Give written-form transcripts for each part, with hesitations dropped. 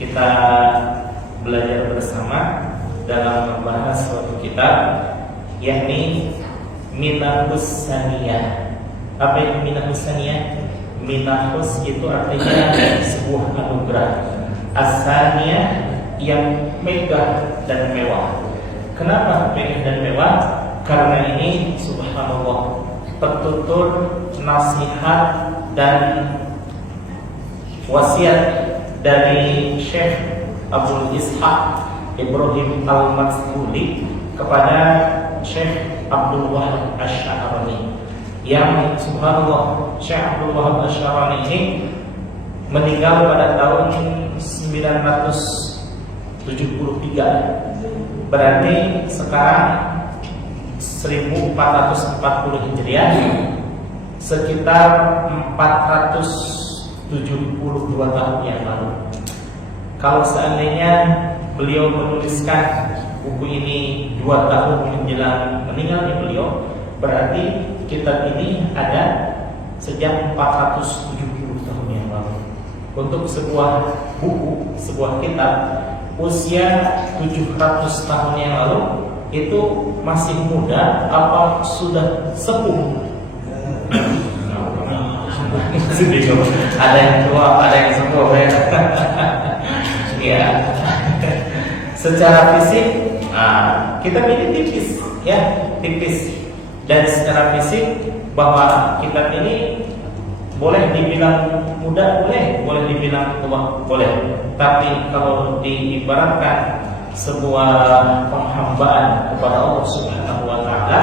kita belajar bersama dalam membahas suatu kitab, yakni Minahus Saniyah. Apa itu Minahus Saniyah? Minahus itu artinya sebuah anugerah. As-Saniyah yang megah dan mewah. Kenapa megah dan mewah? Karena ini subhanallah petutur, nasihat dan wasiat dari Syekh Abdul Ishaq Ibrahim Al-Matsbuli kepada Syekh Abdul Wahab Asy-Sya'rani, yang subhanallah Syekh Abdul Wahab Asy-Sya'rani ini meninggal pada tahun 973. Berarti sekarang 1440 Hijriah, sekitar 472 tahun yang lalu. Kalau seandainya beliau menuliskan buku ini 2 tahun menjelang meninggalnya beliau, berarti kitab ini ada sejak 470 tahun yang lalu. Untuk sebuah buku, sebuah kitab usia 700 tahun yang lalu, itu masih muda apa sudah sepuh? Ada yang tua, ada yang sepuh ya. Ya. Secara fisik, kitab ini tipis, ya, tipis. Dan secara fisik bahwa kitab ini boleh dibilang muda, boleh dibilang tua, boleh. Tapi kalau diibaratkan sebuah penghambaan kepada Allah Subhanahu wa taala,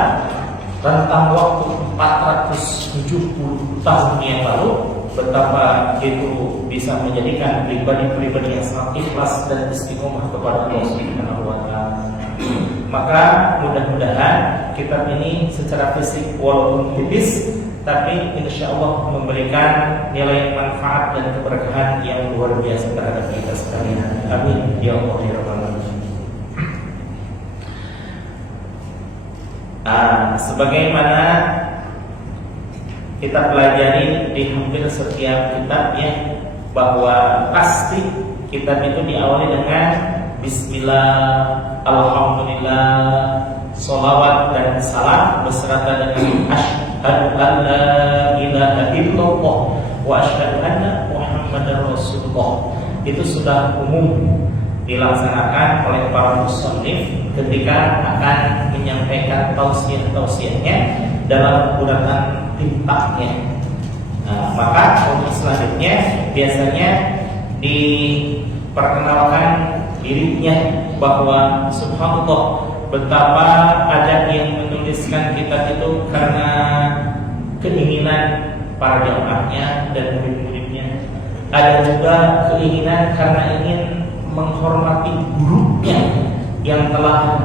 rentang waktu 470 tahun yang lalu, betapa itu bisa menjadikan pribadi-pribadi yang sangat ikhlas dan istiqomah kepada Allah Subhanahu wa taala. Maka mudah-mudahan kitab ini secara fisik walaupun tipis, tapi insya Allah memberikan nilai manfaat dan keberkahan yang luar biasa terhadap kita sekalian. Amin ya Allah ya Rabbal alamin. Sebagaimana kita pelajari di hampir setiap kitabnya, bahwa pasti kitab itu diawali dengan Bismillah, Alhamdulillah, sholawat dan salam beserta dengan Asyhadu an la ilaha illallah wa asyhadu anna Muhammadar Rasulullah. Itu sudah umum dilaksanakan oleh para musannif ketika akan menyampaikan tausiah-tausiahnya dalam guratan tintanya. Maka untuk selanjutnya biasanya diperkenalkan dirinya, bahwa subhanallah betapa ada yang menuliskan kitab itu karena keinginan para jamaahnya dan murid-muridnya. Ada juga keinginan karena ingin menghormati gurunya yang telah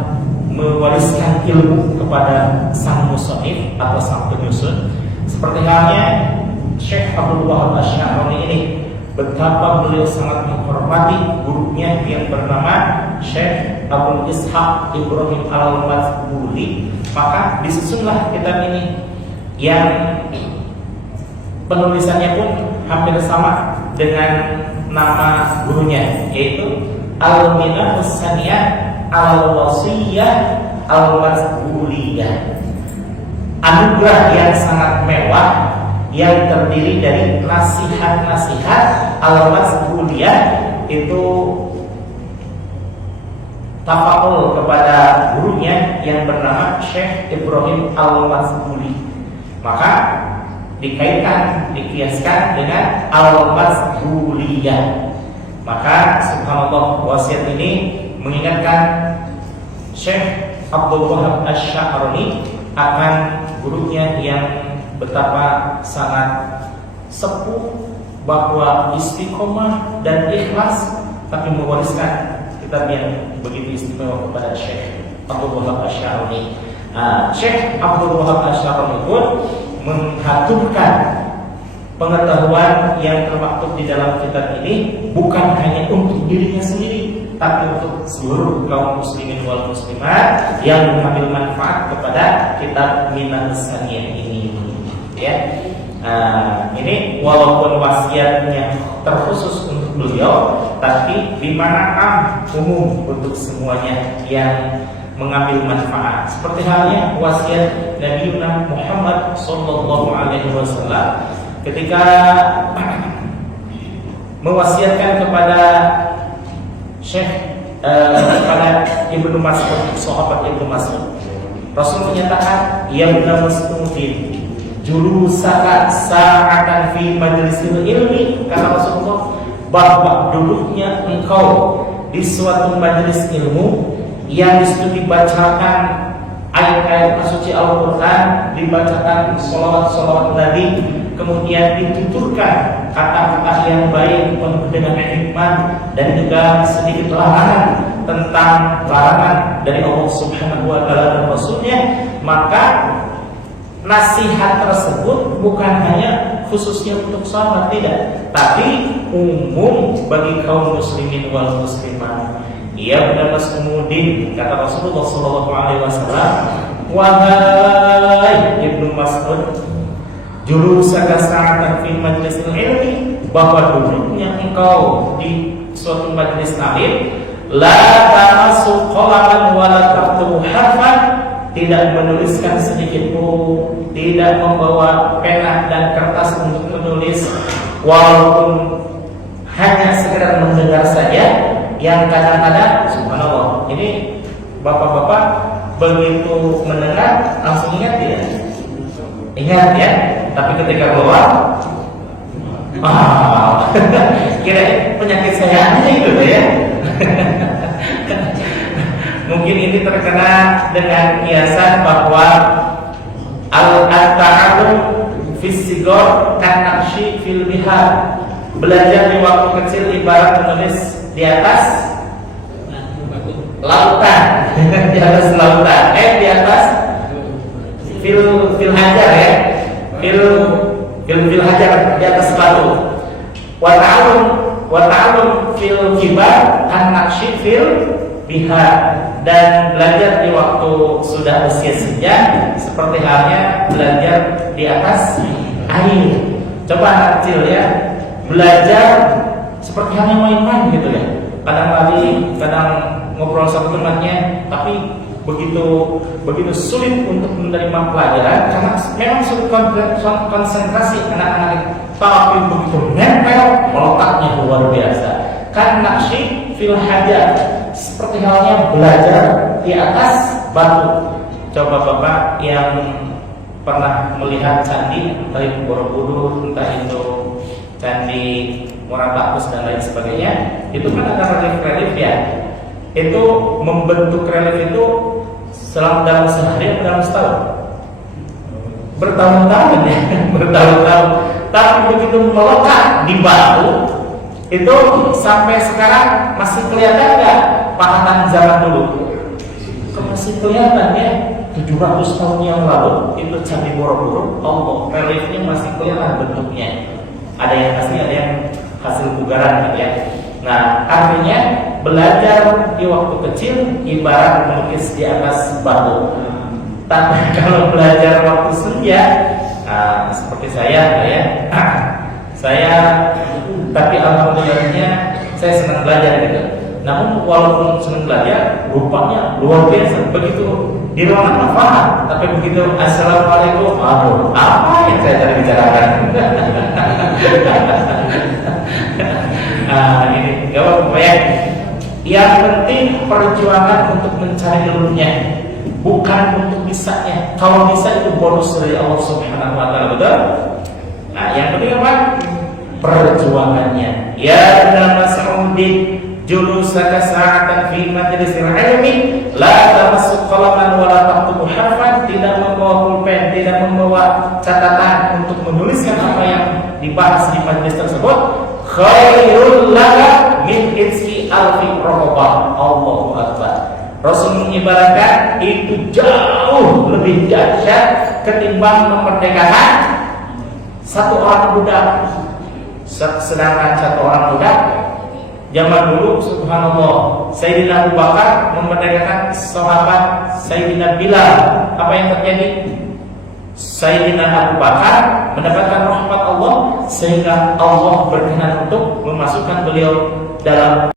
mewariskan ilmu kepada sang musannif atau sang penyusun. Seperti halnya Syekh Abdul Wahab Asy-Sya'rani ini, betapa beliau sangat menghormati gurunya yang bernama Syekh Abdul Ishaq Ibrahim Al-Matsbuli. Maka disusunlah kitab ini yang penulisannya pun hampir sama dengan nama gurunya, yaitu Al-Minahus Saniyah Al-Wasiyah Al-Matsbuliyah. Anugerah yang sangat mewah yang terdiri dari nasihat-nasihat Al-Matsbuliyah, itu tafakul kepada gurunya yang bernama Syekh Ibrahim Al-Matsbuli. Maka dikaitkan, dikiaskan dengan Al-Matsbuliyah. Maka subhanallah wasiat ini mengingatkan Syekh Abdul Wahab Asy-Sya'rani akan gurunya yang betapa sangat sepuh, bahwa istiqomah dan ikhlas, tapi mewariskan kitab yang begitu istimewa kepada Syekh Abdul Wahab Asy-Sya'rani. Syekh Abdul Wahab Asy-Sya'rani pun menghaturkan pengetahuan yang termaktub di dalam kitab ini bukan hanya untuk dirinya sendiri, tapi untuk seluruh kaum muslimin wal muslimat yang mengambil manfaat kepada kitab Minahus Saniyah ini. Ya, ini walaupun wasiatnya terkhusus untuk beliau, tapi di mana umum untuk semuanya yang mengambil manfaat. Seperti halnya wasiat Nabi Muhammad sallallahu alaihi wasallam ketika mewasiatkan kepada kepada Ibnu Mas'ud, sahabat Ibnu Mas'ud. Rasul menyatakan, "Ya Ibnu Mas'udin, julusaka sa'atan fi majlisil ilmi," kata Rasulullah, bahwa duduknya engkau di suatu majelis ilmu yang disitu dibacakan ayat-ayat suci Al-Quran, dibacakan salawat-salawat Nabi, kemudian dituturkan kata-kata yang baik penuh dengan hikmah dan juga sedikit larangan tentang larangan dari Allah Subhanahu wa taala dan Rasulnya, maka nasihat tersebut bukan hanya khususnya untuk sahabat, tidak, tapi umum bagi kaum muslimin wal muslimat. Ya benar Mas'udin, kata Rasulullah sallallahu alaihi wasallam, wahai Ibnu Mas'ud, julusaka sa'atan fi majlisil ilmi, bahwa duduknya engkau di suatu majelis alim, la tamasu qalaman wa la taqtubu harfan, tidak menuliskan sedikit pun, tidak membawa pena dan kertas untuk menulis, walaupun hanya sekedar mendengar saja. Yang kadang-kadang, subhanallah, ini bapak-bapak begitu mendengar langsung ingat tidak? Ingat ya, tapi ketika keluar, kira penyakit saya gitu ya. Mungkin ini terkena dengan kiasan bahwa al-ta'allum fis sigor kan-naqshi fil bihar, belajar di waktu kecil ibarat menulis di atas lautan, di atas lautan, di atas fil hajar ya, fil hajar, di atas batu. Wa ta'allum fil kibar kan-naqshi fil bihar, dan belajar di waktu sudah usia senja seperti halnya belajar di atas air. Coba kecil ya, belajar seperti halnya main-main gitu ya. Kadang ngobrol sama temannya, tapi begitu sulit untuk menerima pelajaran karena memang sulit konsentrasi anak-anak, tapi begitu nempel meletaknya luar biasa. Kan naqshi fil hajar, seperti halnya belajar di atas batu. Coba bapak yang pernah melihat candi, entah itu Borobudur, entah itu candi Muaratakus dan lain sebagainya, itu kan ada relief-relief ya. Itu membentuk relief itu dalam sehari atau dalam setahun? Bertahun-tahun ya, bertahun-tahun. Tapi begitu melekat di batu, itu sampai sekarang masih kelihatan nggak pahatan zaman dulu? Masih kelihatan ya. 700 tahun yang lalu itu candi Borobudur, Allah, reliefnya masih kelihatan bentuknya. Ada yang asli, ada yang hasil bugaran gitu ya. Nah, artinya belajar di waktu kecil ibarat melukis di atas batu. Tapi kalau belajar waktu senja, seperti saya ya, tapi alhamdulillahnya saya senang belajar gitu. Namun walaupun senang belajar, rupanya luar biasa. Begitu di ruangan paham, tapi begitu assalamualaikum, aduh, apa yang saya tadi bicarakan? Ini gak apa-apa ya. Yang penting perjuangan untuk mencari ilmunya, bukan untuk bisanya. Kalau bisa itu bonus dari Allah Subhanahu wa taala, betul? Nah, yang penting apa? Perjuangannya. Ya Ibnu Mas'udin, julusaka sa'atan fi majlisil ilmi, la tamassu qalaman wa la taqtubu harfan, tidak membawa pulpen, tidak membawa catatan untuk menuliskan apa yang dibahas di majlis tersebut. Khairul laka min itqi alfi raqabah. Allahu akbar. Rasul mengibaratkan itu jauh lebih dahsyat ketimbang memerdekakan satu orang budak. Sedangkan satu orang budak zaman dulu, subhanallah, Sayyidina Abu Bakar memerdekakan sahabat Sayyidina Bilal. Apa yang terjadi? Sayyidina Abu Bakar mendapatkan rahmat Allah sehingga Allah berkenan untuk memasukkan beliau dalam